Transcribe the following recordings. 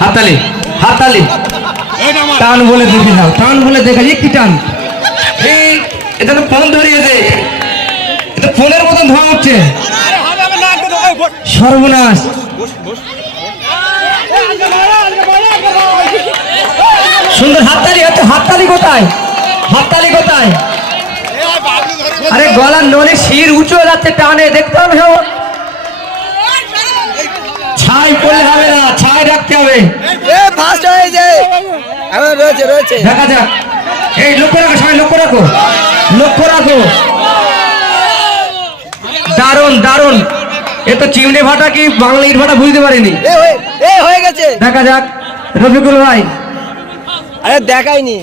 হাততালি হাততালি টান বলে দেখে যাও টান বলে দেখা যায় কি টান। এই, এটা তো ফোন ধরিয়েছে এটা ফোনের মতন ধোয়া উঠছে সর্বনাশ। সুন্দর হাততালি হচ্ছে হাততালি কোথায়? হাততালি কোথায়? আরে গলার নলে শির উঁচু যাচ্ছে, টানে, দেখতে হবে রাখতে হবে। রয়েছে রয়েছে। দেখা যাক। এই লক্ষ্য রাখো সবাই লক্ষ্য রাখো। লক্ষ্য রাখো। দারুণ দারুণ এ তো চিমড়ে ভাটা কি বাংলা ইট ভাটা বুঝতে পারিনি। এ হয়ে এ হয়ে গেছে। দেখা যাক। রফিকুল ভাই। আরে দেখাইনি।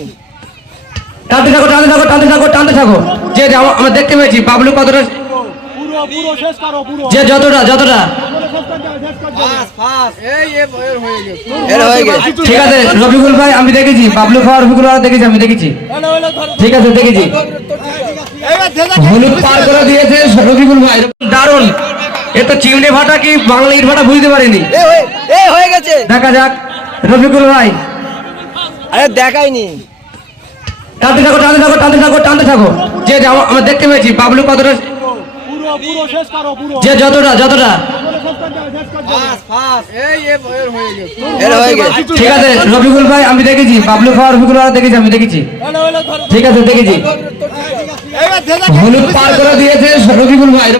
টানতে থাকো টানতে থাকো টানতে থাকো টানতে থাকো। যে আমরা দেখতে পেয়েছি বাবলু কতটা পুরো পুরো শেষ করো পুরো। যে যতটা যতটা। ঠিক আছে রফিকুল ভাই আমি দেখেছি বাবলু খাওয়া রফিকুল ভাই দেখেছি আমি দেখেছি। ঠিক আছে দেখেছি। হলুদ পার করে দিয়েছে রফিকুল ভাই। দারুণ এ তো চিমড়ে ভাটা কি বাংলা ইট ভাটা বুঝতে পারিনি। এ হয়ে গেছে। দেখা যাক রফিকুল ভাই। আরে দেখাইনি। টানতে থাকো টানতে থাকো টানতে থাকো টানতে থাকো। যে যে আমরা দেখতে পেয়েছি বাবলু কতটা যে যতটা যতটা। হয়ে ঠিক আছে রফিকুল ভাই আমি দেখেছি বাবলু খাওয়া রফিকুল ভাই দেখেছি আমি দেখেছি। ঠিক আছে দেখেছি। হলুদ পার করে দিয়েছে রফিকুল ভাই।